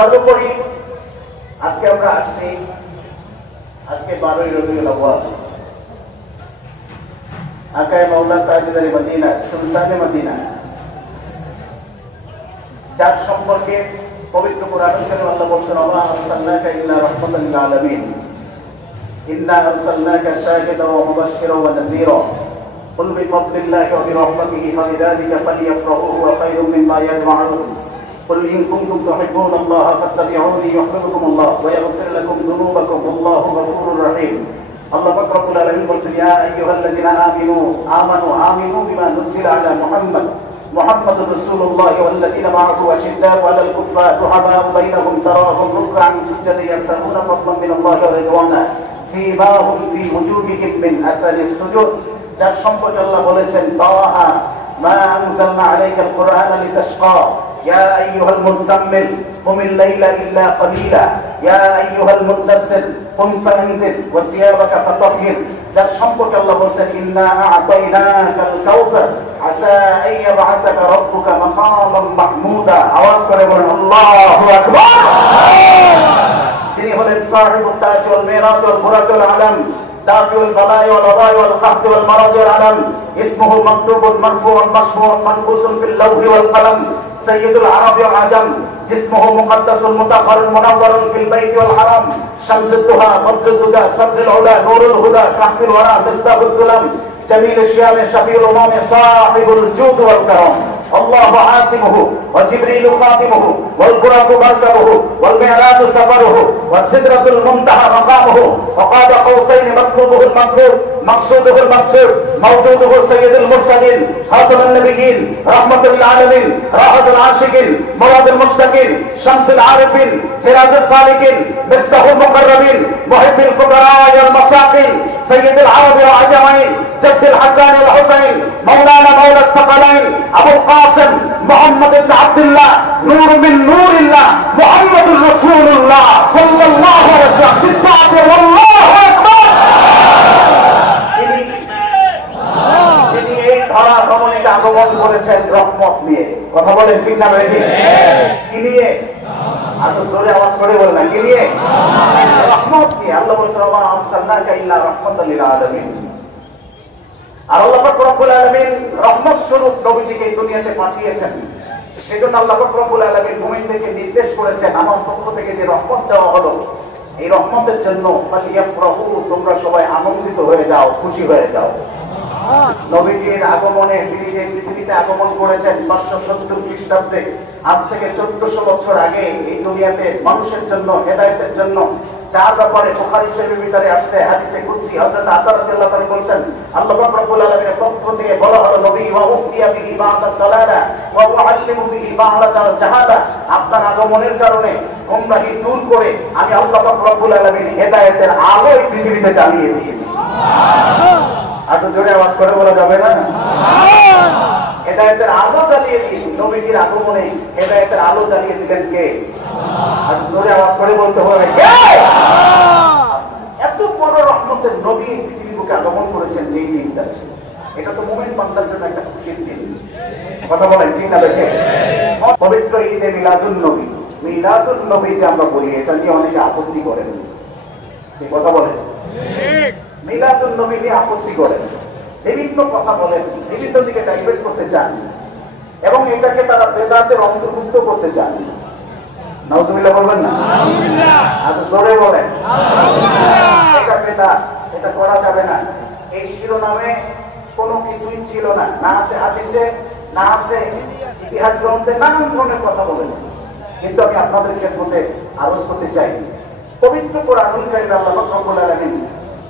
সর্বোপরি আজকে আমরা আসছি, আজকে 12ই রবিউল আউয়াল, আকায়ে মাওলা তাজদারে মদিনা, সুলতানে মদিনা, যার সম্পর্কে পবিত্র কোরআনুল কারীমে আল্লাহ বলেছেন, ওয়া আরসালনাকা ইল্লা রাহমাতাল লিল আলামিন, ইন্না আরসালনাকা শাহিদান ওয়া মুবাশশিরান ওয়া নাযীরা, কুল বিফাদলিল্লাহি ওয়া বিরহমাতিহি ফাবিযালিকা ফালইফরাহু ওয়া খায়রুম মিম্মা ইয়াজমাউন, কুল ইন কুনতুম তুহিব্বুনাল্লাহা ফাত্তাবিউনি ইউহিব্বুকুমুল্লাহ ওয়া ইয়াগফির লাকুম যুনুবাকুম ওয়াল্লাহু গফুরুর রাহিম। আল্লাহ পাক রব্বুল আলামিন বলেছেন, ইয়া আইয়ুহাল্লাযীনা আমিনু বিমা নুজিলা আলা মুহাম্মদ মুহাম্মাদুর রাসূলুল্লাহ ওয়াল্লাযীনা মা'আহু আশিদ্দাউ আলাল কুফফার রুহামাউ বাইনাহুম তারাহুম রুকআন সুজদান ইয়াবতাগুনা ফাদলান মিনাল্লাহি ওয়া রিদওয়ানা সীমাহুম ফি ওজুহিহিম মিন আসারিস সুজুদ। যার সম্পর্কে আল্লাহ বলেছেন, তাহা মা আনজালনা আলাইকাল কুরআনা লিতাশকা ইয়া আইয়ুহাল মুযাম্মিল কুমিল লাইলা ইল্লা কালিলা ইয়া আইয়ুহাল মুদাসসির কুম ফাআনজির ওয়া সিয়াবাকা ফাতাহহির। যার সম্পর্কে আল্লাহ বলেছেন, ইন্না আ'তাইনাকাল কাউসার আসা আন ইয়াবআসাকা রাব্বুকা মাকামান মাহমুদা। আওয়াজ করে বলেন আল্লাহু আকবার। যিনি হলেন সাহিবুত তাজ ওয়াল মিরাজ ওয়াল বুরাজুল আলম, দাফিউল বালাই ওয়াল ওয়াবাই ওয়াল কাহদ ওয়াল মারাজুল আলম, ইসমুহু মাকতুবুন মারফুউন মাশমুউন মানকুসুন ফিল লাওহি ওয়াল কলম, সাইয়্যিদুল আরব ওয়াল আজম, জিসমুহু মুকদ্দাসুন মুতাহহারুন মুনাওওয়ারুন ফিল বাইতি ওয়াল হারাম, শামসুদ দুহা বদরুদ দুজা সাদরুল উলা নূরুল হুদা কাহফিল ওয়ারা মিসবাহুল যুলাম, জামিলুশ শিয়াম শাফিউল উমাম সাহিবুল জুদ ওয়াল কারাম। الله عاصمه وجبريل خادمه والبراق مركبه والمعراج سفره والسدرة المنتهى مقامه وقاب قوسين مطلوبه المطلوب مقصوده المقصود موجوده سيد المرسلين خاتم النبيين رحمة للعالمين راحة العاشقين مراد المشتاقين شمس العارفين سراج السالكين مصباح المقربين محب الفقراء والمساكين سيد العرب والعجمين جد الحسن والحسين مولانا مولى الثقلين أبو القاسم محمد بن عبد الله نور من نور الله محمد رسول الله صلى الله عليه وسلم والله أكبر। তিনি এই ধরা ভ্রমণে আগমন করেছেন রহমত নিয়ে। কথা বলেন ঠিক না ভাই? কি নিয়ে? আর তো জোরে আওয়াজ করে বলেন না, কি নিয়ে? রহমত নিয়ে। আল্লাহ বলেছেন, ওয়া আরসালনাকা ইল্লা রাহমাতাল লিল আলামিন। আর আল্লাহ পাক রব্বুল আলামিন রহমত স্বরূপ নবীজিকে এই দুনিয়াতে পাঠিয়েছেন। সেজন্য আল্লাহ পাক রব্বুল আলামিন মুমিনদেরকে নির্দেশ করেছেন, আমার পক্ষ থেকে যে রহমত দেওয়া হলো, এই রহমতের জন্য ফালিয়াফরাহু, তোমরা সবাই আনন্দিত হয়ে যাও, খুশি হয়ে যাও। নবীজির আগমনে, তিনি যে পৃথিবীতে আগমন করেছেন 570 খ্রিস্টাব্দে, আজ থেকে 1400 বছর আগে এই দুনিয়াতে মানুষের জন্য, হেদায়েতের জন্য, যার ব্যাপারে বুখারী শরীফের ভিতরে আসছে হাদিসে কুদসি, হযরত আতা রাদিয়াল্লাহু তাআলা বলেছেন, আল্লাহ পাক রব্বুল আলামিনের পক্ষ থেকে বলা হলো, নবী ওয়া উতিয়া বিহি বা'দাত দালালা ওয়া উআল্লিমু বিহি বা'দাত জাহালা। আপনার আগমনের কারণে গোমরাহি দূর করে আমি আল্লাহ পাক রব্বুল আলামিন হেদায়েতের আলো এই পৃথিবীতে জ্বালিয়ে দিয়েছি। আর তো জোরে আওয়াজ করে বলা যাবে না? হেদায়েতের আলো জ্বালিয়ে দিয়েছি। নবীজির আগমনে হেদায়েতের আলো জ্বালিয়ে দিলেন কে? আর জোরে আওয়াজ করে বলতে হবে কে? এত বড় রহমতের নবী পৃথিবীর বুকে আগমন করেছেন যেই দিনটা, এটা তো মুমিন বান্দার জন্য একটা খুশির দিন। কথা বলেন ঠিক না দেখে? পবিত্র ঈদে মিলাদুন নবী, মিলাদুন নবী যে আমরা বলি, এটা নিয়ে অনেকে আপত্তি করেন। সেই কথা বলেন, মিলাদুন নবী নিয়ে আপত্তি করেন, বিভিন্ন কথা বলেন, বিভিন্ন দিকে ডাইভার্ট করতে চান এবং এটাকে তারা বেদাতের অন্তর্ভুক্ত করতে চান। নাউজুবিল্লাহ বলবেন না? আর জোরে বলেন, এটা বেদাত, এটা করা যাবে না। এই শিরোনামে কোনো কিছুই ছিল না, না আছে হাদিসে, না আছে ইতিহাস গ্রন্থে, নানান ধরনের কথা বলেন। কিন্তু আমি আপনাদেরকে বলতে আরজ করতে চাই, পবিত্র কোরআনুল কারীমে আল্লাহ রব্বুল আলামিন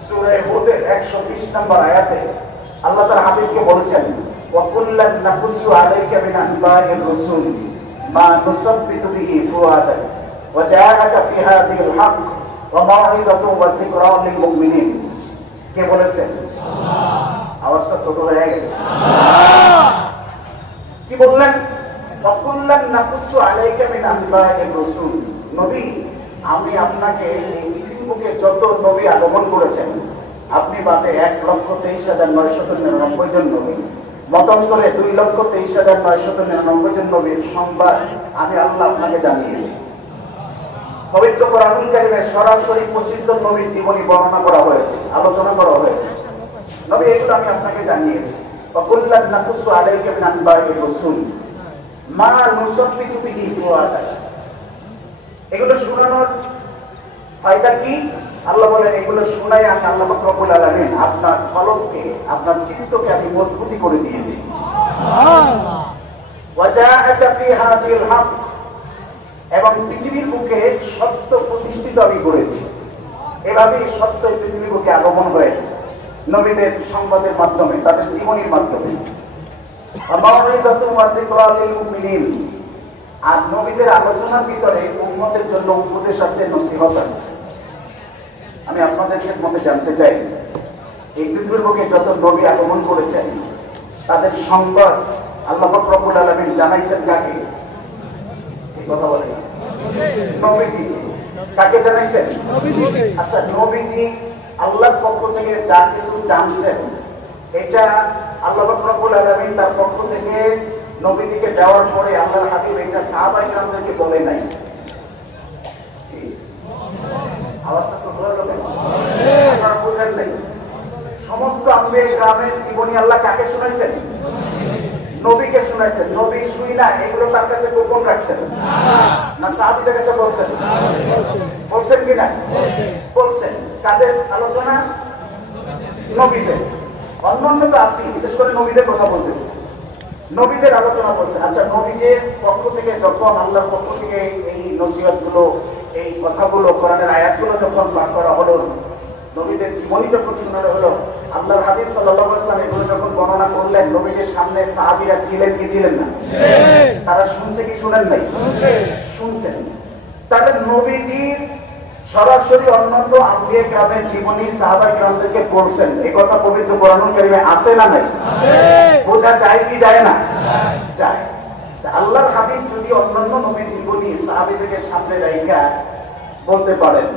সূরা হুদের 120 নম্বর আয়াতে আল্লাহ তাআলা হাবিবকে বলেছেন, ওয়া কুল্লান নাকুসু আলাইকা মিন আনবাইর রাসূল মা নুসাব্বিতু বিহি ফুআদাক ওয়া জাআকা ফি হাযিহিল হক ওয়া মাউইযাতুন ওয়া যিকরা লিল মুমিনিন। কে বলেছেন? আল্লাহ। আওয়াজটা ছোট হয়ে গেছে। কি বললেন? ওয়া কুল্লান নাকুসু আলাইকা মিন আনবাইর রাসূল। নবী, আমি আপনাকে এই পৃথিবীকে যত নবী আগমন করেছেন, আপনি বাদে 1,23,999 জন নবী, মতান্তরে 2,23,999 জন নবীর সংবাদ আমি আল্লাহ আপনাকে জানিয়েছি। পবিত্র কোরআনুল কারীমে সরাসরি 25 জন নবীর জীবনী বর্ণনা করা হয়েছে, আলোচনা করা হয়েছে। নবী এগুলো আমি আপনাকে জানিয়েছি। ওয়াকুল্লান নাকুসু আলাইকা মিন আনবাইর রাসূল মা নুসাব্বিতু বিহি ফুআদাক। এগুলো শোনানোর ফায়দা কি? আল্লাহ বলেন এগুলো শোনায় আমি আল্লাহ পাক রব্বুল আলামিন আপনার কলবকে, আপনার চিত্তকে আমি মজবুতি করে দিয়েছি। ওয়াজাআকা ফি হাযিল হক, এবং পৃথিবীর বুকে সত্য প্রতিষ্ঠিত আমি করেছি। এভাবেই সত্য পৃথিবীর বুকে আগমন হয়েছে নবীদের সংবাদের মাধ্যমে, তাদের জীবনীর মাধ্যমে। আর নবীদের আলোচনার ভিতরে উম্মতের জন্য উপদেশ আছে, নসিহত আছে। আমি আপনাদেরকে মধ্যে জানতে চাই, এই পৃথিবীর বুকে যত নবী আগমন করেছেন তাদের সংবাদ আল্লাহ পাক রব্বুল আলামিন জানাইছেন কাকে? এই কথা বলে নবীজি। কাকে জানাইছেন? নবীজিকে। আচ্ছা, নবীজি আল্লাহর পক্ষ থেকে যা কিছু জানছেন এটা আল্লাহ পাক রব্বুল আলামিন তার পক্ষ থেকে নবীজিকে দেওয়ার পরে আল্লাহর হাবিব এটা সাহাবায়ে কেরামদেরকে বলে নাই। আওয়াজটা শুনতে পারবেন? আপনারা বুঝেন নাই? সমস্ত আম্বিয়া কেরামের জীবনী আল্লাহ কাকে শোনাইছেন? নবীকে শোনাইছেন। নবী শুই না এগুলো তার কাছে গোপন রাখছেন না সাহাবীদের কাছে বলছেন? বলছেন কিনা? বলছেন। কাদের আলোচনা? নবীদের। অন্যান্য তো আছে, বিশেষ করে নবীদের কথা বলতেছে, নবীদের আলোচনা বলছেন। আচ্ছা, নবীদের পক্ষ থেকে যখন আল্লাহর পক্ষ থেকে এই নসিহতগুলো, এই কথাগুলো, কোরআনের আয়াতগুলো যখন পাঠ করা হলো, নবীদের জীবনী যখন শোনানো হলো, আল্লাহর হাবিব সাল্লাল্লাহু আলাইহি ওয়াসাল্লাম এগুলো যখন বর্ণনা করলেন, নবীদের সামনে সাহাবীরা ছিলেন কি ছিলেন না? তারা শুনছে কি শুনেন নাই? শুনছেন। তাহলে নবীজির সরাসরি অন্যান্য আম্বিয়া কেরামের জীবনী সাহাবায়ে কেরামদেরকে পড়ছেন, এই কথা পবিত্র কোরআনুল কারীমে আছে না নাই? বোঝা যায় কি যায় না? যায়। আল্লাহর হাবিব যদি অন্যান্য নবীর জীবনী সাহাবীদেরকে সামনে রাইখা বলতে পারেন,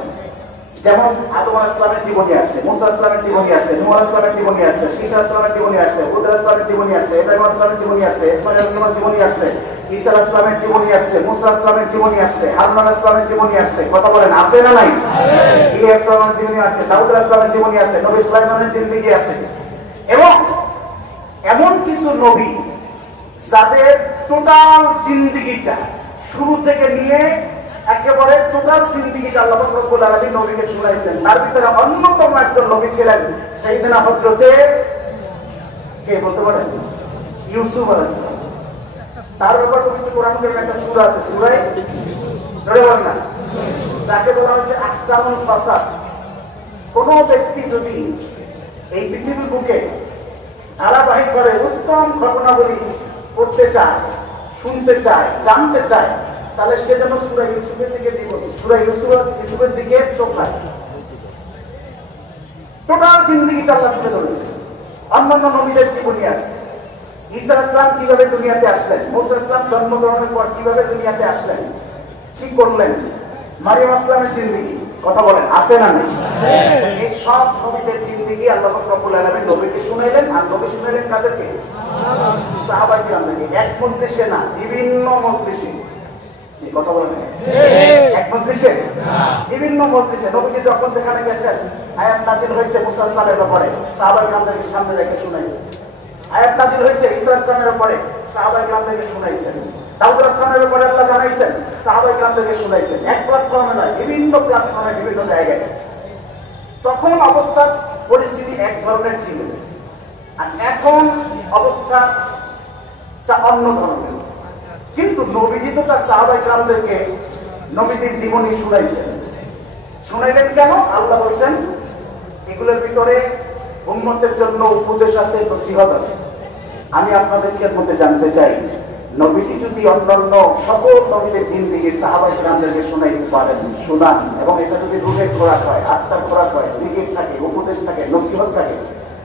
যেমন আদম আলাইহিস সালামের জীবনী আছে, মুসা আলাইহিস সালামের জীবনী আছে, নূহ আলাইহিস সালামের জীবনী আছে, ঈসা আলাইহিস সালামের জীবনী আছে, হুদ আলাইহিস সালামের জীবনী আছে, ইব্রাহিম আলাইহিস সালামের জীবনী আছে, ইসমাঈল আলাইহিস সালামের জীবনী আছে, ঈসা আলাইহিস সালামের জীবনী আছে, মুসা আলাইহিস সালামের জীবনী আছে, হারুন আলাইহিস সালামের জীবনী আছে। কথা বলেন, আছে না নাই? ইলিয়াস সালামের জীবনী আছে, দাউদ আলাইহিস সালামের জীবনী আছে, নবী সুলাইমানের জিন্দেগি আছে। এবং এমন কিছু নবী যাদের টোটাল জিন্দেগিটা শুরু থেকে নিয়ে একেবারে টোটাল জিন্দেগিটা আল্লাহ পাক রব্বুল আলামিন নবীকে শুনাইছেন। তার ভিতরে অন্যতম একজন নবী ছিলেন সাইয়েদনা হযরতে, কে বলতে পারেন? ইউসুফ আলাইহিস সালাম। তার ব্যাপারে পবিত্র কোরআনের একটা সূরা আছে, সূরা ধরে বলেন না, যাকে বলা হচ্ছে আহসানুল কাসাস। কোন ব্যক্তি যদি এই পৃথিবীর বুকে ধারাবাহিকভাবে উত্তম ঘটনাবলী পড়তে চায়, শুনতে চায়, জানতে চায়, তাহলে সে যেন সূরা ইউসুফের দিকে জীবনী, সূরা ইউসুফের দিকে চোখ রাখে। টোটাল জিন্দেগিটা আল্লাহ তুলে ধরেছে। অন্যান্য নবীদের জীবনী আছে। ঈসা আলাইহিস সালাম কিভাবে দুনিয়াতে আসলেন, মুসা আলাইহিস সালাম জন্মগ্রহণের পর কিভাবে দুনিয়াতে আসলেন, কি করলেন, মারিয়াম আসলামের জিন্দেগি। কথা বলেন, আছে না নেই? এই সব নবীদের জিন্দেগি আল্লাহ পাক রব্বুল আলামিন নবীকে শুনাইলেন। আর নবী শুনাইলেন কাদেরকে? সাহাবায়ে কেরামদেরকে। এক মজলিসে না, বিভিন্ন মজলিসে। কথা বলেন, এক মজলিসে, বিভিন্ন মজলিসে। নবীজি যখন যেখানে গেছেন, আয়াত নাযিল হয়েছে মুসা আলাইহিস সালামের ব্যাপারে, সাহাবায়ে কেরামদেরকে সামনে রেখে শুনাইছেন। আয়াত নাযিল হয়েছে ঈসা আলাইহিস সালামের ব্যাপারে, সাহাবায়ে কেরামদেরকে শুনাইছেন। দাউদ আলাইহিস সালামের ব্যাপারে আল্লাহ জানাইছেন, সাহাবায়ে কেরামদেরকে শুনাইছেন। এক প্ল্যাটফর্মে নয়, বিভিন্ন প্ল্যাটফর্মে, বিভিন্ন জায়গায়। তখন অবস্থার পরিস্থিতি এক ধরনের ছিল, আর এখন অবস্থাটা অন্য ধরনের। কিন্তু নবীজি তো তার সাহাবায়ে কেরামদেরকে নবীদের জীবনী শুনাইছেন। শুনাইলেন কেন? আল্লাহ বলছেন এগুলোর ভিতরে উম্মতের জন্য উপদেশ আছে, নসিহত আছে। আমি আপনাদেরকে মধ্যে জানতে চাই, নবীজি যদি অন্যান্য সকল নবীদের জিন্দেগি সাহাবায়ে কেরামদেরকে শুনাইতে পারেন, শুনান, এবং এটা যদি রূহের খোরাক হয়, আত্মার খোরাক হয়, জিকির থাকে, উপদেশ থাকে, নসিহত থাকে,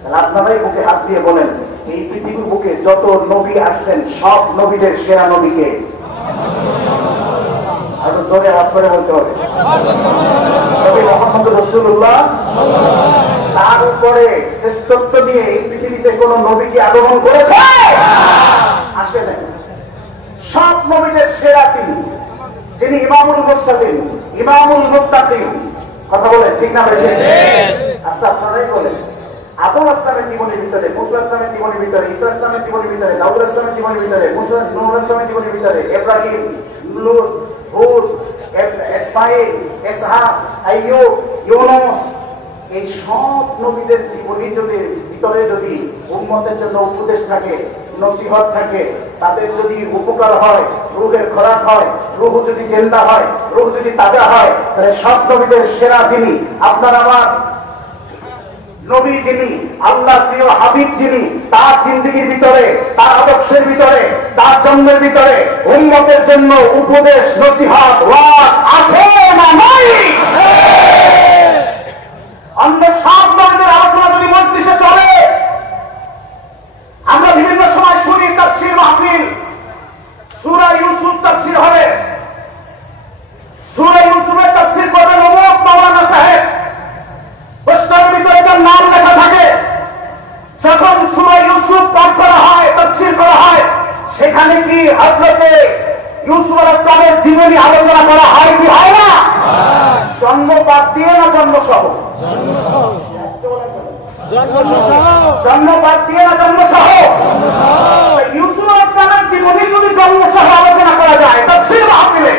তাহলে আপনারাই বুকে হাত দিয়ে বলেন, এই পৃথিবীর বুকে যত নবী আসছেন সব নবীদের সেরা নবীকে আরো জোরে আওয়াজ করে বলতে হবে, নবী মুহাম্মদ রাসূলুল্লাহ। তার উপরে শ্রেষ্ঠত্ব দিয়ে এই পৃথিবীতে কোন নবীকে আগমন করেছে? আসে নাই। সব নবীদের সেরা তিনি। যিনি ইমামুল মুরসালিন, ইমামুল মুত্তাকিন। কথা বলেন ঠিক না বেশি? আচ্ছা আপনারাই বলেন, আদম ইসলামের জীবনের ভিতরে, মুসা ইসলামের জীবনের ভিতরে, ঈসা ইসলামের জীবনের ভিতরে, দাউদ ইসলামের জীবনের ভিতরে, মুসা নূহ ইসলামের জীবনের ভিতরে, ইব্রাহিম, লূত, হুদ, ইসমাঈল, ইসহাক, আইয়ুব, ইউনূস, এই সব নবীদের জীবনীর ভিতরে যদি উম্মতের জন্য উপদেশ থাকে, নসিহত থাকে, তাদের যদি উপকার হয়, রূহের খোরাক হয়, রূহ যদি জিন্দা হয়, রূহ যদি তাজা হয়, তাহলে সব নবীদের সেরা যিনি, আপনার আমার নবী যিনি, আল্লাহর প্রিয় হাবিব যিনি, তার জিন্দেগির ভিতরে, তার আদর্শের ভিতরে, তার জন্মের ভিতরে উম্মতের জন্য উপদেশ, নসিহত, ওয়াজ আছে না নাই? অন্য সব নবীদের আলোচনা যদি মজলিসে চলে, আমরা বিভিন্ন সময় শুনি তাফসীর মাহফিল, সূরা ইউসুফ তাফসীর হবে, সূরা ইউসুফের তাফসীর করবেন অমুক মাওলানা সাহেব, পুস্তকের ভিতরে তার নাম লেখা থাকে। যখন সূরা ইউসুফ পাঠ করা হয়, তাফসীর করা হয়, সেখানে কি হযরতে ইউসুফ আলাইহিস সালামের জীবনী আলোচনা করা হয় কি হয় না? জন্ম বাদ দিয়ে না জন্ম সহ? জন্ম বাদ দিয়ে না জন্ম সহ? ইউসুফ আলাইহিস সালামের জীবনী যদি জন্ম সহ আলোচনা করা যায় তাফসীর মাহফিলে,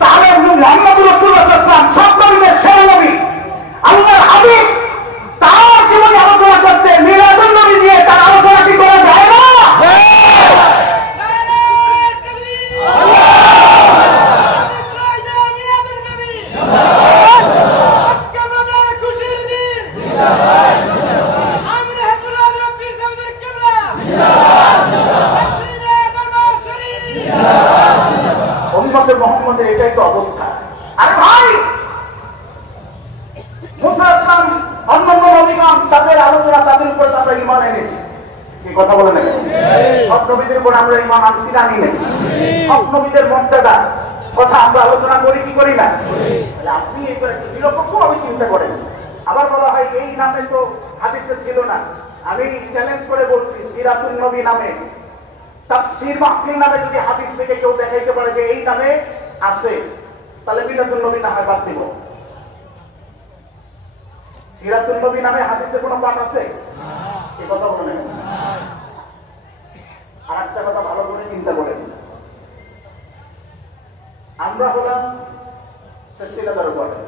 তাহলে মুহাম্মদুর রাসূলুল্লাহ সাল্লাল্লাহু আলাইহি ওয়াসাল্লাম সব নবীদের সেরা নবী, আল্লাহর হাবিব, তার জীবনী আলোচনা করতে মিলাদুন নবী দিয়ে তার আলোচনা কি করা যায় না? মোহাম্মদের এটাই তো অবস্থা। আরে ভাই, মুসা ইসলাম, অন্যান্য নবীগণ, তাদের আলোচনা, তাদের উপর আমরা ঈমান এনেছি। এই কথা বলে নেবেন, সব নবীদের উপর আমরা ঈমান আনছি না আনি নাই? সব নবীদের মর্যাদা কথা আমরা আলোচনা করি কি করি না? আপনি এইবার একটু নিরপেক্ষ ভাবে চিন্তা করেন। আবার বলা হয় এই নামে তো হাদিসে ছিল না। আমি চ্যালেঞ্জ করে বলছি, সিরাতুন নবী নামে, তাফসীর মাহফিল নামে যদি হাদিস থেকে কেউ দেখাইতে পারে যে এই নামে আছে, তাহলে মিলাদুন নবী না হয় বাদ দিব। সিরাতুন নবী নামে হাদিসে কোনো পাঠ আছে? এই কথা বলেন। আর একটা কথা ভালো করে চিন্তা করেন, আমরা হলাম সিলসিলাদার উপরে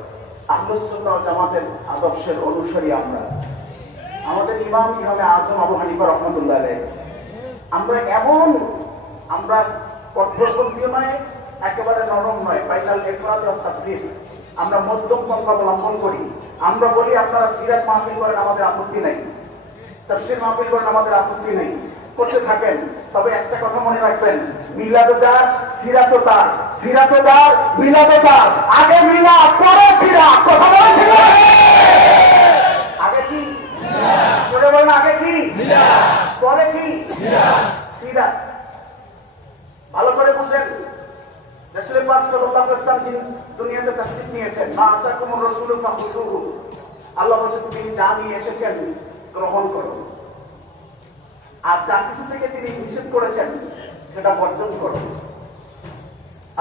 আহলুস সুন্নাহ ওয়াল জামাতের আদর্শের অনুসারী। আমাদের ইমাম ইমামে আযম আবু হানিফা রাহমাতুল্লাহ আলাইহি, আমরা এমন, আমরা কঠোরপন্থী নয়, একেবারে নরম নয়, ফাইনাল ইফরাদ ও তাফরিদ, আমরা মধ্যম পন্থা অবলম্বন করি। আমরা বলি আপনারা সিরাত মাহফিল করেন, আমাদের আপত্তি নাই, তাফসীর মাহফিল করেন, আমাদের আপত্তি নেই, করতে থাকেন। তবে একটা কথা মনে রাখবেন, মিলাদ যার, সিরাত তার, সিরাত যার, মিলাদ তার। আগে মিলাদ, পরে সিরাত। কথা বলেন ঠিক না? আগে কি জোরে বলেন, আগে কি মিলাদ, পরে কি সিরাত। ভালো করে বুঝেন, রাসূল পাক সাল্লাল্লাহু আলাইহি ওয়াসাল্লাম যিনি দুনিয়াতে তাশরীফ নিয়েছেন, মা আতাকুমুর রাসূলু ফাখুযুহু, আল্লাহ বলেছেন তিনি যা নিয়ে এসেছেন গ্রহণ করো, আর যা কিছু থেকে তিনি নিষেধ করেছেন সেটা বর্জন করো।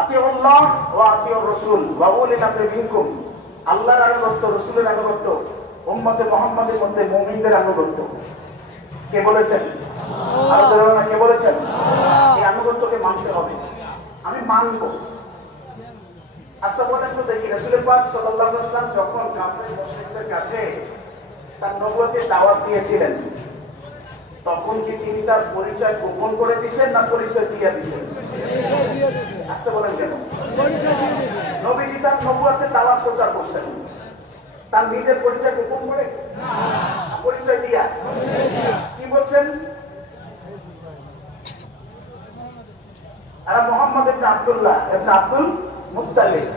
আতিউল্লাহ ওয়া আতিউর রাসূল ওয়া উলিল আমরি মিনকুম, আল্লাহর আনুগত্য, রাসূলের আনুগত্য, উম্মতে মুহাম্মাদের মধ্যে মুমিনদের আনুগত্য। কে বলেছেন? আল্লাহ। কে বলেছেন? এই আনুগত্যকে মানতে হবে, আমি মানব। আচ্ছা বলেন তো দেখি, রাসূল পাক সাল্লাল্লাহু আলাইহি ওয়াসাল্লাম যখন কাফের মুশরিকদের কাছে তার নবুয়তের দাওয়াত দিয়েছিলেন, তখন কি তিনি তার পরিচয় গোপন করে দিয়েছেন না পরিচয় দিয়ে দিয়েছেন? আসতে বলেন কেন? নবীজি তার নবুয়তের দাওয়াত প্রচার করছেন, তার নিজের পরিচয় গোপন করে, পরিচয় দিয়া কি বলছেন? আর মোহাম্মদ ইবনে আব্দুল্লাহ ইবনে আব্দুল মুত্তালিব,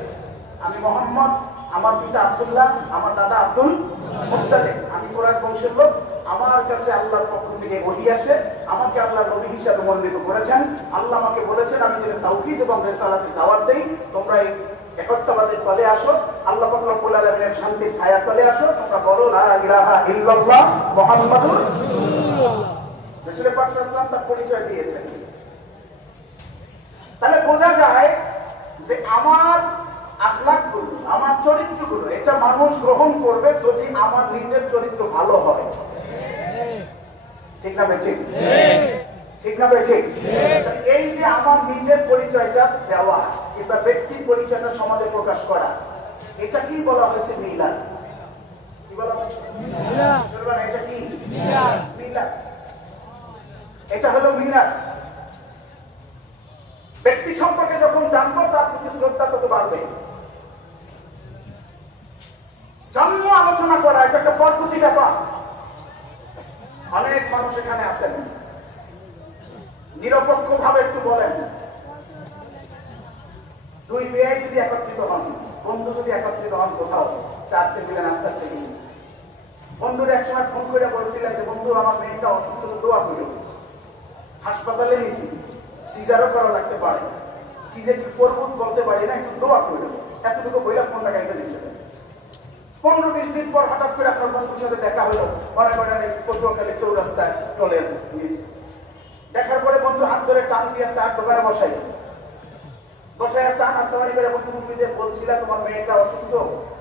আমি মোহাম্মদ, আমার পিতা আব্দুল্লাহ, আমার দাদা আব্দুল মুত্তালিব, আমি কুরাইশ বংশের লোক, আমার কাছে আল্লাহর পক্ষ থেকে ওহী আসে, আমাকে আল্লাহ নবী হিসাবে মনোনীত করেছেন। আল্লাহ আমাকে বলেছেন আমি যেন তাওহীদ এবং রিসালাতের দাওয়াত দেই, তোমরা এই একত্ববাদের তলে আসো, আল্লাহ পাক রব্বুল আলামিনের শান্তির ছায়ার তলে আসো, তোমরা বলো লা ইলাহা ইল্লাল্লাহ মুহাম্মাদুর রাসূলুল্লাহ। রাসূল পাক সাল্লাল্লাহু আলাইহি ওয়াসাল্লাম তার পরিচয় দিয়েছেন। তাহলে বোঝা যায় যে আমার আখলাকগুলো, আমার চরিত্রগুলো, এটা মানুষ গ্রহণ করবে যদি আমার নিজের চরিত্র ভালো হয়। ঠিক না ভাই? ঠিক ঠিক না ভাই? ঠিক। এই যে আমার নিজের পরিচয়টা দেওয়া কিংবা ব্যক্তির পরিচয়টা সমাজে প্রকাশ করা, এটা কি বলা হয়েছে? মিলাদ। কি বলা হয়েছে? এটা কি মিলাদ? এটা হলো মিলাদ। ব্যক্তি সম্পর্কে যখন জানবো তার প্রতি শ্রদ্ধা তত বাড়বে। জন্ম আলোচনা করা এটা একটা পদ্ধতি ব্যাপার। অনেক মানুষ এখানে আছেন, নিরপেক্ষ ভাবে একটু বলেন, দুই মেয়ে যদি একত্রিত হন, বন্ধু যদি একত্রিত হন কোথাও চার টেবিলে নাস্তার টেবিল, বন্ধুর একসময় ফোন করে বলছিলেন যে বন্ধু আমার মেয়েটা অসুস্থ, দোয়া করি, হাসপাতালে নিয়েছি, সিজারও করা লাগতে পারে, কি যে একটু করবো বলতে পারি না, একটু দোয়া করি, এতটুকু বইলা ফোনটা গাইতে দিয়েছিলেন। 15-20 দিন পর হঠাৎ করে আপনার বন্ধুর সাথে দেখা হলো অনেক অনেক পটুয়াখালী চৌরাস্তায় টলের নিচে। দেখার পরে বন্ধু হাত ধরে টান দিয়ে চা দোকানে বসাই চা নাস্তা বাড়ি করে বন্ধু তুমি যে বলছিলা তোমার মেয়েটা অসুস্থ,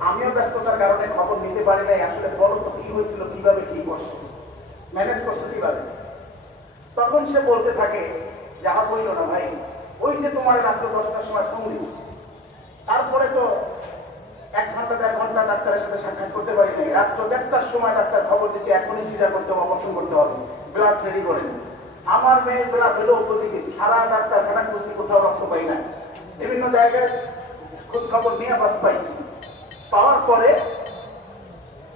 আমিও ব্যস্ততার কারণে খবর নিতে পারি নাই, আসলে বলো তো কি হয়েছিল, কিভাবে কি করছো, ম্যানেজ করছো কিভাবে? তখন সে বলতে থাকে যে আমার বললো না ভাই, ওই যে তোমার রাত্র 10টার সময় ফোন দিস, তারপরে তো 1 ঘন্টা 1.5 ঘন্টা ডাক্তারের সাথে সাক্ষাৎ করতে পারি নাই, রাত্র 1টার সময় ডাক্তার খবর দিচ্ছে এখনই সিজার করতে হবে, অপারেশন করতে হবে, ব্লাড রেডি করেন। আমার মেয়ের ব্লাড হলো পজিটিভ, সারা ডাক্তারখানা খুঁজছি কোথাও রক্ত পাই না, বিভিন্ন জায়গায় খোঁজ খবর নিয়ে বাস পাইছি, পাওয়ার পরে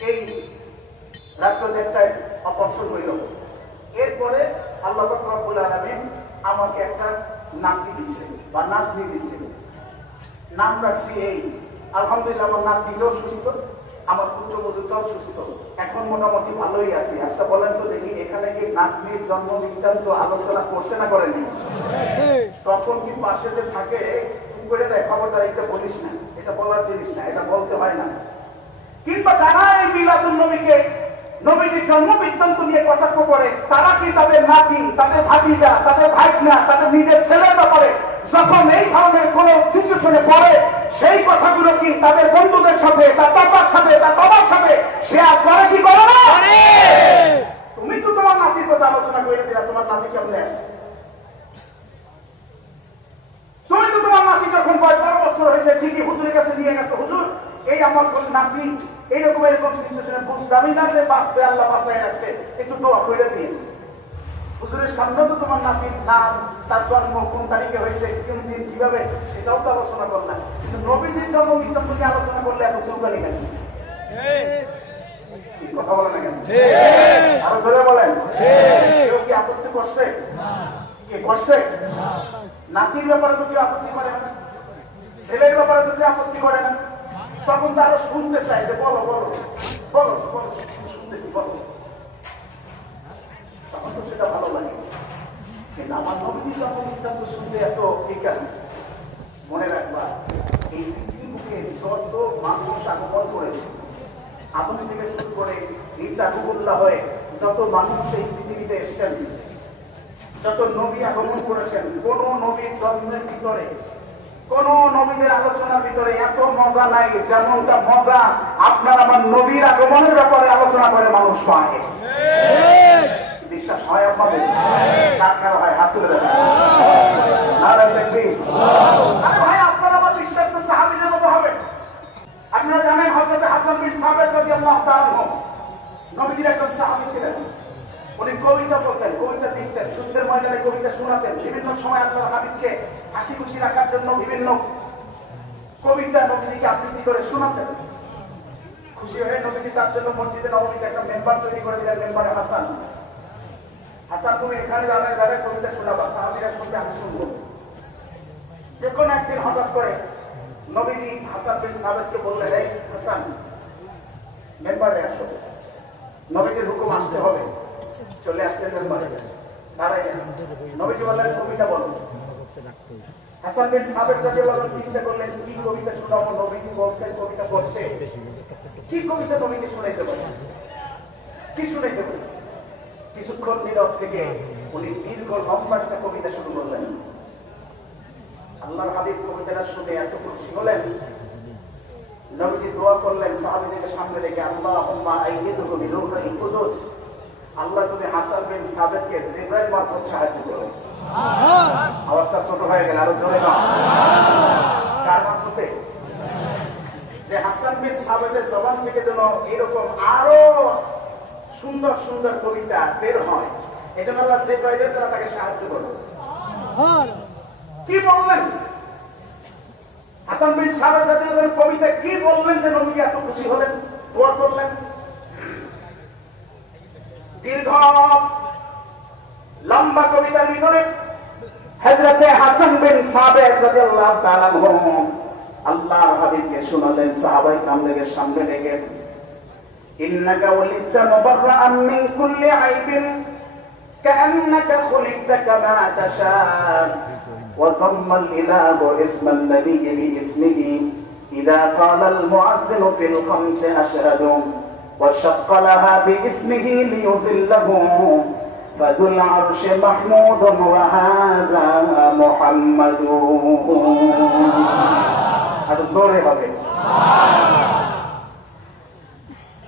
এই রাত্র 1টায় অপারেশন হইল। এরপরে আল্লাহ পাক রব্বুল আলামিন আমাকে একটা নাতি দিছে বা নাতনি দিছে, নাম রাখছি এই। আলহামদুলিল্লাহ আমার নাতনিটাও সুস্থ, আমার পুত্রবধূটাও সুস্থ, এখন মোটামুটি ভালোই আছি। আচ্ছা বলেন তো দেখি, এখানে কি নাতনির জন্ম বৃত্তান্ত আলোচনা করছে না করেনি? তখন কি পাশে যে থাকে চুপ করে দেয়, খবরদার এটা বলিস না, এটা বলার জিনিস না, এটা বলতে হয় না। কিংবা যারা এই মিলাদুন নবীকে, নবীজির জন্ম বৃত্তান্ত নিয়ে কটাক্ষ করে, তারা কি তাদের নাতি, তাদের ভাতিজা, তাদের ভাইনা, তাদের নিজের ছেলের ব্যাপারে যখন এই ধরনের কোন সিচুয়েশনে পড়ে, সেই কথাগুলো কি তাদের বন্ধুদের সাথে, তার চাচার সাথে, তার বাবার সাথে শেয়ার করে কি করে না? তুমি তো তোমার নাতির কথা আলোচনা করে দিলা, তোমার নাতি কেমনে আসছে? তুমি তো তোমার নাতি যখন 12 বছর হয়েছে ঠিকই হুজুরের কাছে নিয়ে গেছো, হুজুর এই আমার কোন নাতি এইরকম এরকম সিচুয়েশনে বুঝলামই না যে বাঁচবে, আল্লাহ বাঁচায় রাখছে, একটু দোয়া করে দিয়ে। হুজুরের সামনে তো তোমার নাতির নাম, তার জন্ম কোন তারিখে হয়েছে, কোন দিন কিভাবে, সেটাও তো আলোচনা করলাম। কিন্তু নবীজির জন্ম বৃত্তান্ত নিয়ে আলোচনা করলে এত চুলকানি কেন? কথা বলেন না কেন? আরো জোরে বলেন। কেউ কি আপত্তি করছে? কে করছে? নাতির ব্যাপারে তো কেউ আপত্তি করে না, ছেলের ব্যাপারে তো কেউ আপত্তি করে না। তখন তারা শুনতে চায় যে বলো বলো বলো বলো, শুনতেছি বলো, তখন তো সেটা ভালো লাগে। কিন্তু আমার নবীজির জন্ম বৃত্তান্ত শুনতে এত বিজ্ঞান। মনে রাখবা, এই পৃথিবীর মুখে যত মানুষ আগমন করেছে, আদম থেকে শুরু করে ঈসা রুহুল্লাহ হয়ে যত মানুষ এই পৃথিবীতে এসেছেন, যত নবী আগমন করেছেন, কোন নবীর জন্মের ভিতরে, কোন নবীদের আলোচনার ভিতরে এত মজা নাই যেমনটা মজা আপনার আমার নবীর আগমনের ব্যাপারে আলোচনা করে মানুষ পায়। বিশ্বাস হয় আপনাদের? কার কার হয় হাত তুলে দেন। আরে ভাই, আপনার আমার বিশ্বাস তো সাহাবীদের মতো হবে। আপনারা জানেন হযরত হাসান বিন সাবিত রাদিয়াল্লাহু তাআলা আনহু নবীজির একজন সাহাবী ছিলেন। উনি কবিতা বলতেন, কবিতা লিখতেন, যুদ্ধের ময়দানে কবিতা শোনাতেন। বিভিন্ন সময় আল্লাহর হাবিবকে হাসি খুশি রাখার জন্য বিভিন্ন কবিতা নবীজিকে আবৃত্তি করে শোনাতেন। খুশি হয়ে নবীজি তার জন্য মসজিদে নববীতে একটা মেম্বার তৈরি করে দিলেন, মেম্বারে হাসান। হাসান তুমি এখানে দাঁড়ায় দাঁড়ায় কবিতা শোনাবা, সাহাবীরা শুনবে, আমি শুনবো। যে কোনো একদিন হঠাৎ করে নবীজি হাসান বিন সাবিতকে বললেন, এই হাসান মেম্বারে আসো, নবীজির হুকুম আসতে হবে। চলে আসলেন মেম্বারে, দাঁড়াই নবীজি বললেন কবিতা বলো। হাসান বিন সাবিত রাদিয়াল্লাহু আনহু চিন্তা করলেন কি কবিতা শোনাবো, নবীজি বলছেন কবিতা পড়তে, কি কবিতা নবীকে শোনাইতে পারে, কি শোনাইতে পারে? কিছুক্ষণ নীরব থেকে উনি দীর্ঘ লম্বা একটা কবিতা শুরু করলেন। আল্লাহর হাবিব কবিতাটা শুনে এত খুশি হলেন, নবীজি দোয়া করলেন সাহাবীদেরকে সামনে রেখে, আল্লাহুম্মা আইয়িদহু বিরূহিল কুদুস, আল্লাহ তুমি হাসান বিন সাবিতকে জিবরাইল মারফত সাহায্য করো। আওয়াজটা ছোট হয়ে গেল, আরো জোরে না। কার মারফতে? যে হাসান বিন সাবিতের জবান থেকে যেন এরকম আরো সুন্দর সুন্দর কবিতা বের হয়, এটা আল্লাহ জিবরাইলের দ্বারা তাকে সাহায্য করো। কি বললেন হাসান বিন সাবিত রাদিয়াল্লাহু আনহু? কবিতা কি বললেন যে নবী এত খুশি হলেন, দোয়া করলেন? দীর্ঘ লম্বা কবিতার ভিতরে হযরতে হাসান বিন সাবিত রাদিয়াল্লাহু তাআলা আনহু আল্লাহর হাবিবকে শোনালেন, সাহাবায়ে কেরামদের সামনে রেখে, ইন্নাকা ওয়ালিদতা মুবাররাআন মিন কুল্লি আইবিন কাআন্নাকা খুলিকতা কামা তাশা ওয়া যাম্মাল ইলাহু ইসমান নাবিয়্যি বিইসমিহি ইযা ক্বালা আল মুআজ্জিনু ফিল খামসি আশহাদু ওয়া শাক্কা লাহা বিইসমিহি লিয়ুযিল্লাহু ফাযুল আরশি মাহমুদুন ওয়া হাযা মুহাম্মাদুন। আর জোরে হবে।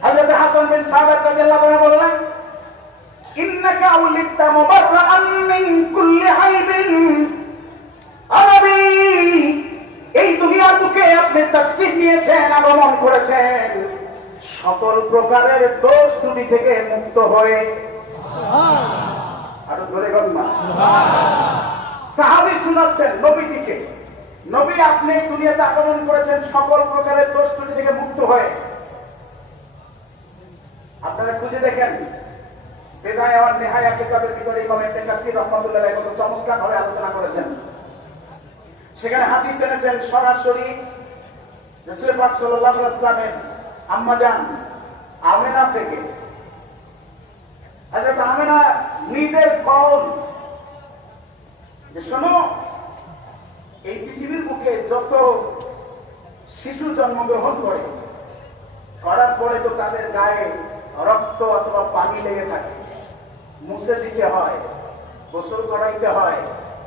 হযরত হাসান বিন সাবিত রাদিয়াল্লাহু আনহু বললেন, ইন্নাকা উলিদতা মুবাররাআন মিন কুল্লি আইবিন, আরবি এই দুনিয়ার বুকে আপনি তাশরীফ নিয়েছেন, আগমন করেছেন সকল প্রকারের দোষ ত্রুটি থেকে মুক্ত হয়ে। আর জোরে বলুন না। সাহাবী শোনাচ্ছেন নবীজিকে, নবী আপনি দুনিয়াতে আগমন করেছেন সকল প্রকারের দোষ ত্রুটি থেকে মুক্ত হয়ে। আপনারা খুঁজে দেখেন বেদায়া ওয়া নিহায়া কিতাবের ভিতরে ইমাম ইবনে কাসির রাহমাতুল্লাহ আলাইহি কত চমৎকার ভাবে আলোচনা করেছেন। সেখানে হাদিস এনেছেন সরাসরি রাসূল পাক সাল্লাল্লাহু আলাইহি ওয়াসাল্লামের আম্মা জান আমেনা থেকে। হযরত আমেনা নিজের কওল যে শোনো, এই পৃথিবীর বুকে যত শিশু জন্মগ্রহণ করে, করার পরে তো তাদের গায়ে রক্ত অথবা পানি লেগে থাকে, মুছে দিতে হয়, গোসল করাইতে হয়,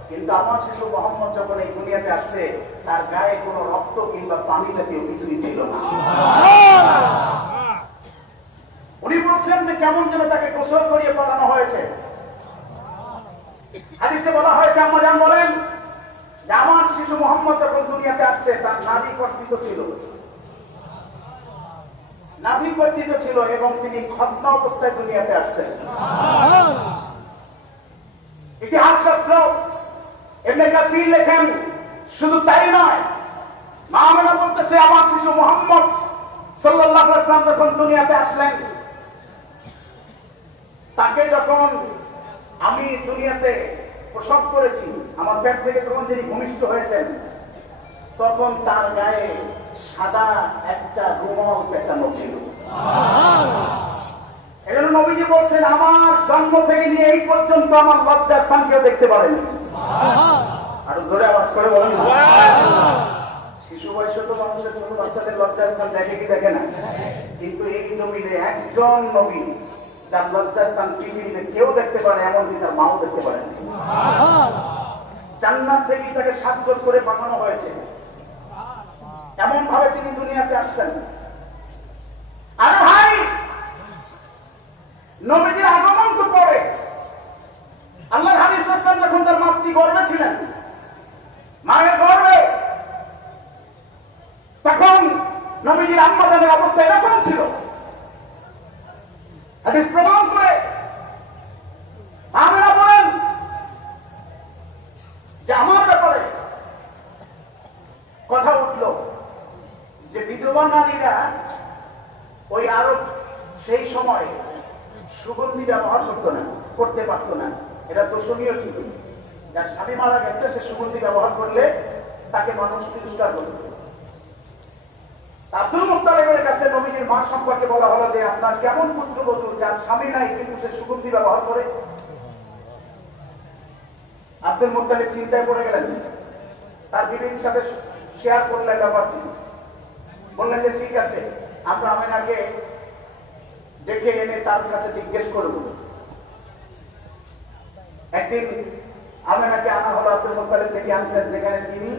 কিন্তু আমার শিশু মুহাম্মদ যখন এই দুনিয়াতে আসছে তার গায়ে কোনো রক্ত কিংবা পানি জাতীয় কিছুই ছিল না। উনি বলছেন যে কেমন যেন তাকে গোসল করিয়ে পাঠানো হয়েছে। হাদিসে বলা হয়েছে, আম্মা জান বলেন যে আমার শিশু মুহাম্মদ যখন দুনিয়াতে আসছে তার নাভি কর্তৃত ছিল, নাভি কর্তৃত ছিল এবং তিনি খৎনা অবস্থায় দুনিয়াতে আসছেন। ইতিহাস শাস্ত্র ইবনে কাসির লেখেন, শুধু তাই নয়, মা আমেনা বলতেছে আমার শিশু মুহাম্মদ সাল্লাল্লাহু আলাইহি ওয়াসাল্লাম যখন দুনিয়াতে আসলেন, তাকে যখন আমি দুনিয়াতে প্রসব করেছি, আমার পেট থেকে যখন তিনি ভূমিষ্ঠ হয়েছেন, তখন তার গায়ে সাদা একটা রুমাল পেঁচানো ছিল। এজন্য নবীজি বলছেন আমার জন্ম থেকে নিয়ে এই পর্যন্ত আমার লজ্জাস্থান কেউ দেখতে পারেনি। আর জোরে আওয়াজ করে বলেন। শিশু বয়সে তো মানুষের ছোট বাচ্চাদের লজ্জাস্থান দেখে কি দেখে না, কিন্তু এই জমিনে একজন নবী যার লজ্জাস্থান পৃথিবীতে কেউ দেখতে পারে, এমনকি তার মাও দেখতে পারে। জান্নাত থেকে তাকে সাজগোজ করে পাঠানো হয়েছে, এমন ভাবে তিনি দুনিয়াতে আসছেন। আরে ভাই, নবীজির আগমন তো পরে, আল্লাহর হাবিব সাল্লাল্লাহু আলাইহি ওয়াসাল্লাম যখন তার মাতৃ গর্ভে ছিলেন, মায়ের গর্ভে, তখন নবীজির আম্মা জানের অবস্থা এরকম ছিল। হাদিস প্রমাণ করে আমেনা বলেন যে আমার ব্যাপারে কথা উঠল যে বিধবা নারীরা ওই আরব সেই সময় সুগন্ধি ব্যবহার করতে পারতো না, এটা দোষণীয় ছিল। যার স্বামী মারা গেছে সে সুগন্ধি ব্যবহার করলে তাকে মানুষ তিরস্কার করত। আব্দুল মুত্তালিবের কাছে নবীজির মা সম্পর্কে বলা হলো যে আপনার কেমন পুত্রবধূ যার স্বামী নাই কিন্তু সে সুগন্ধি ব্যবহার করে। আব্দুল মুত্তালিব চিন্তায় পড়ে গেলেন, তার বিবির সাথে শেয়ার করলেন ব্যাপারটি, বললেন যে ঠিক আছে, আমরা আমেনাকে ডেকে এনে তার কাছে জিজ্ঞেস করব। একদিন আমেনাকে আনা হলো আব্দুল মুত্তালিব থেকে আনছেন, যেখানে তিনি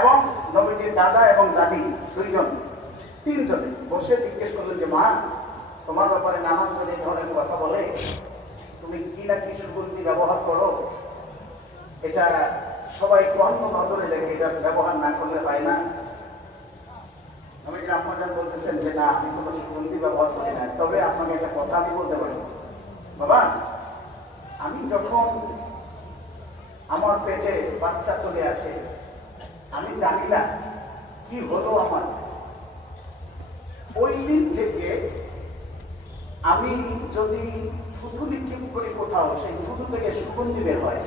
এবং নবীজির দাদা এবং দাদি তিনজনে বসে জিজ্ঞেস করলেন যে মা, তোমার ব্যাপারে নানান জন এই ধরনের কথা বলে, তুমি কি না কি সুগন্ধি ব্যবহার করো, এটা সবাই অন্য নজরে দেখে, এটা ব্যবহার না করলে হয় না। আমি যে আম্মাজান বলতেছেন যে না, আমি কোনো সুগন্ধি ব্যবহার করি না, তবে আপনাকে একটা কথা আমি বলতে পারি বাবা, আমি যখন আমার পেটে বাচ্চা চলে আসে, আমি জানি না কি হলো আমার, ওই দিন থেকে আমি যদি থুতু নিক্ষেপ করি কোথাও, সেই থুতু থেকে সুগন্ধি বের হয়।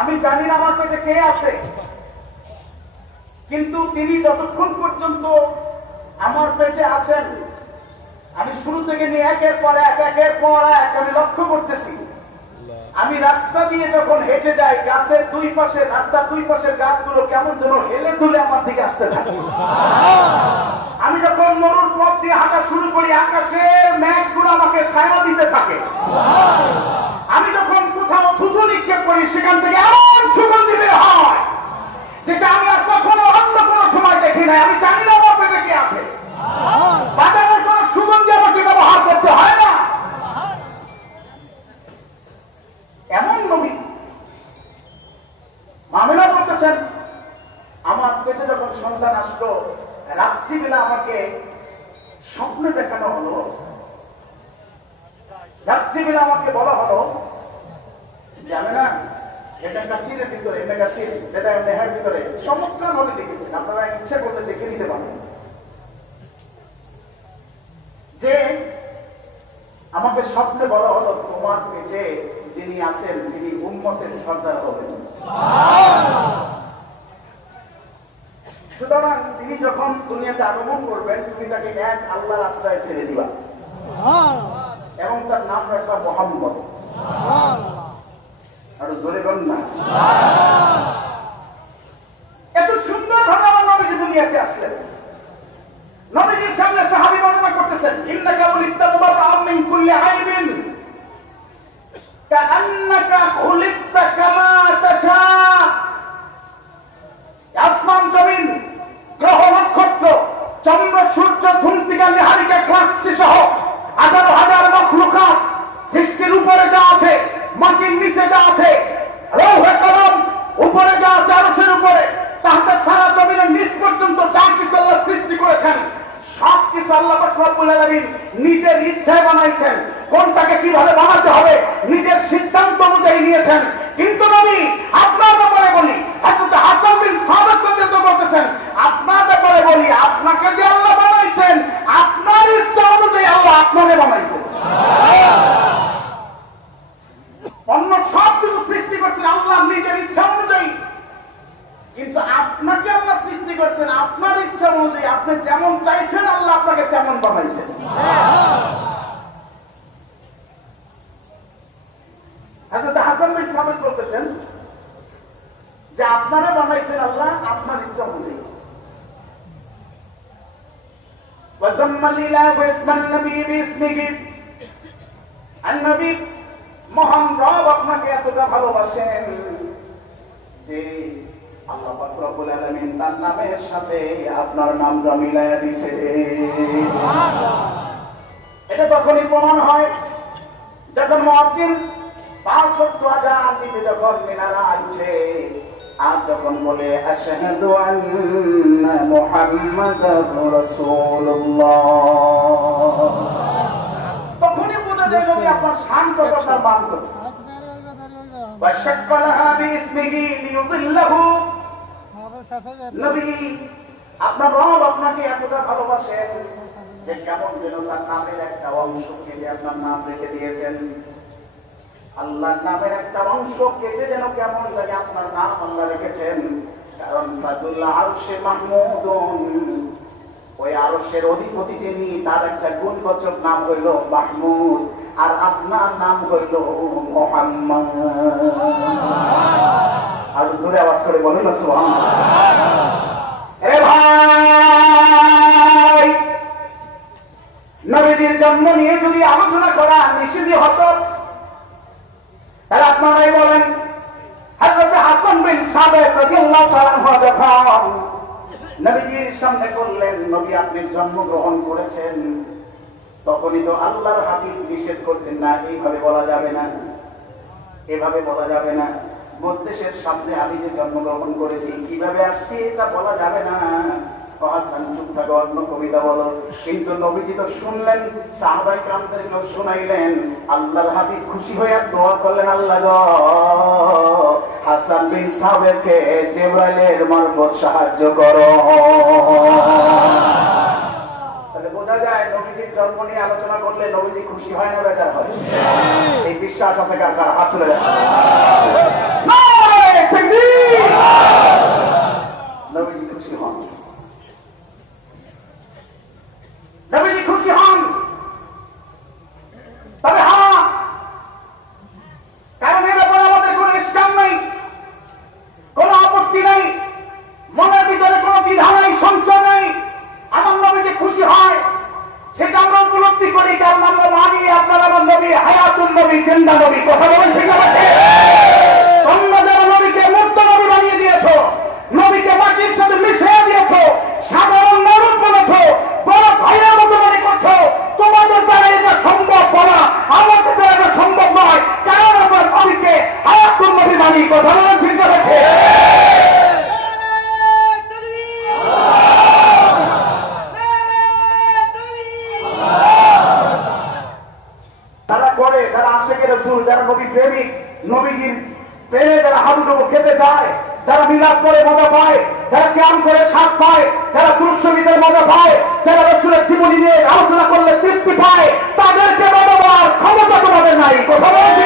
আমি জানি না আমার পেটে কে আছে, কিন্তু তিনি যতক্ষণ পর্যন্ত আমার পেটে আছেন, আমি শুরু থেকে নিয়ে একের পর এক আমি লক্ষ্য করতেছি। আমি রাস্তা দিয়ে যখন হেঁটে যাই, গাছের দুই পাশে, রাস্তার দুই পাশের গাছগুলো কেমন যেন হেলে দুলে আমার দিকে আসতে থাকে। আমি যখন মরুর পথ দিয়ে হাঁটা শুরু করি, আকাশের মেঘগুলো আমাকে ছায়া দিতে থাকে। আমি যখন কোথাও থুতু নিক্ষেপ করি, সেখান থেকে এমন সুগন্ধি বের হয় যেটা আমি আর কখনো অন্য কোনো সময় দেখি নাই। আমি জানি না আমার পেটে কে আছে, বাজারের কোন সুগন্ধি আমাকে ব্যবহার করতে হয় না। এমন নবী আমেনা বলতেছেন, আমার পেটে যখন সন্তান আসলো, রাত্রিবেলা আমাকে স্বপ্নে দেখানো হলো, রাত্রিবেলা আমাকে বলা হলো জানে না, এটা কাসিরের ভিতরে, এটা কাসির, সেটা নেহার ভিতরে চমৎকার ভাবে দেখেছেন, আপনারা ইচ্ছা করলে দেখে নিতে পারেন, যে আমাকে স্বপ্নে বলা হলো তোমার পেটে যিনি আছেন তিনি উম্মতের সর্দার হবেন। সুতরাং তিনি যখন দুনিয়াতে আগমন করবেন, তুমি তাকে এক আল্লাহর আশ্রয় ছেড়ে দিবা এবং তার নাম রাখবা মুহাম্মদ। আর জোরে বল না। এত সুন্দর ভাবে আমার নবীজি দুনিয়াতে আসলেন। নবীজির সামনে সাহাবী বর্ণনা করতেছেন, ইন্নাকা উলিদতা মুবাররাআম মিন কুল্লি আইবিন কাআন্নাকা খুলিকতা কামা তাশা। আসমান জমিন, গ্রহ নক্ষত্র, চন্দ্র সূর্য, ধুমতিকা নিহারিকা গ্লাক্সি সহ হাজার হাজার মাখলুকাত, সৃষ্টির উপরে যা আছে, মাটির নিচে যা আছে, লৌহে কলম উপরে যা আছে, আরশের উপরে, তাহতে সারা জমিনের নিচ পর্যন্ত যা কিছু আল্লাহ সৃষ্টি করেছেন, সব কিছু আল্লাহ পাক রব্বুল আলামিন নিজের ইচ্ছায় বানাইছেন। কোনটাকে কিভাবে বানাতে হবে নিজের সিদ্ধান্ত অনুযায়ী নিয়েছেন। কিন্তু নবী আপনার ব্যাপারে বলি, হযরত হাসান বিন সাবিত রাদিয়াল্লাহু আনহু বলতেছেন, আপনার ব্যাপারে বলি, আপনাকে যে আল্লাহ বানাইছেন, আপনার ইচ্ছা অনুযায়ী আল্লাহ আপনাকে বানাইছেন। অন্য সব কিছু সৃষ্টি করছেন আল্লাহ নিজের ইচ্ছা অনুযায়ী, কিন্তু আপনাকে আল্লাহ সৃষ্টি করছেন আপনার ইচ্ছা অনুযায়ী। আপনি যেমন চাইছেন আল্লাহ আপনাকে তেমন বানাইছেন। হযরত হাসান বিন সাবিত বলতেছেন যে আপনারা বানাইছেন আল্লাহ আপনার ইচ্ছা অনুযায়ী। মহান রব আপনাকে এতটা ভালোবাসেন যে আল্লাহ পাক রব্বুল আলামিন তার নামের সাথে আপনার নামটা মিলাইয়া দিয়েছে। এটা তখনই প্রমাণ হয় যখন মুয়াজ্জিন 5 ওয়াক্ত আযান দিতে যখন মিনারায় উঠে আর যখন বলে আশহাদু আন্না মুহাম্মাদার রাসূলুল্লাহ, তখনই বোঝা যায় নবী আপনার শান কত, আপনার মান কত। وشق لها باسمه ليضله। নবী আপনার রব আপনাকে এতটা ভালোবাসেন যে কেমন যেন তার নামের একটা অংশ কেটে আপনার নাম রেখে দিয়েছেন। আল্লাহর নামের একটা অংশ কেটে যেন কেমন লাগে আপনার নাম আল্লাহ রেখেছেন। কারণ ফাদুল আরশে মাহমুদুন, ওই আরশের অধিপতি যিনি, তার একটা গুণবাচক নাম হইল মাহমুদ, আর আপনার নাম হইল মুহাম্মদ। আর জোরে আওয়াজ করে বলেন না সুবহানাল্লাহ। এ ভাই, নবীর জন্ম নিয়ে যদি আলোচনা করা নিষিদ্ধ হতো তাহলে আপনারাই বলেন, হযরত হাসান বিন সাবেক রাদিয়াল্লাহু তাআলা যখন নবীজির সামনে বললেন, নবী আপনি জন্মগ্রহণ করেছেন, তখনই তো আল্লাহর হাবিব নিষেধ করতেন না, এইভাবে বলা যাবে না, এভাবে বলা যাবে না, মজলিসের সামনে আমি যে জন্মগ্রহণ করেছি কিভাবে আসছি এটা বলা যাবে না। হাসান চুপ থাকো, অন্য কবিতা বলো। কিন্তু নবীজি তো শুনলেন, সাহাবায়ে কেরামদেরকেও শুনাইলেন। আল্লাহর হাবিব খুশি হয়ে দোয়া করলেন, আল্লাহ গো হাসান বিন সাবেককে জিবরাইলের মারফত সাহায্য করো। তাহলে বোঝা যায় নবীজির জন্ম নিয়ে আলোচনা করলে নবীজি খুশি হয় না বেজার হয়? এই বিশ্বাস আছে কার কার? হাত তুলে দেন। নবীজি খুশি হন, নবীজি খুশি হন। তবে হ্যাঁ, কারণ এর ব্যাপারে আমাদের কোনো ইসলাম নেই, কোনো আপত্তি নেই, মনের ভিতরে কোনো দ্বিধা নেই, সংশয় নেই। আমার নবীজি খুশি হয় সেটা আমরা উপলব্ধি করি, কারণ আমরা মানি আপনার আমার নবী হায়াতুন নবী, জিন্দা নবী। কথা বলেন ঠিক আছে? তোমরা যারা নবীকে মূর্ত নবী বানিয়ে দিয়েছো, নবীকে মাটির সাথে মিশিয়ে দিয়েছো, সাধারণ নরক বলেছো, বড় ভাইয়ের মতো মনে করছো, তোমাদের দ্বারা এটা সম্ভব বলা, আমাদের দ্বারা এটা সম্ভব নয়, কারণ আমরা নবীকে হায়াতুন নবী মানি। কথা বলেন ঠিক আছে? যারা করে, যারা আশিকের রাসূল, যারা নবী প্রেমিক, নবীজির প্রেমে যারা হাবুডুবু খেতে যায়, যারা মিলাদ করে মজা পায়, যারা কিয়াম করে স্বাদ পায়, যারা দুঃসবিদের মজা পায়, যারা রাসূলের জীবনী নিয়ে আলোচনা করলে তৃপ্তি পায়, তাদেরকে মজা পাওয়ার ক্ষমতা তোমাদের নাই। কথা বলছি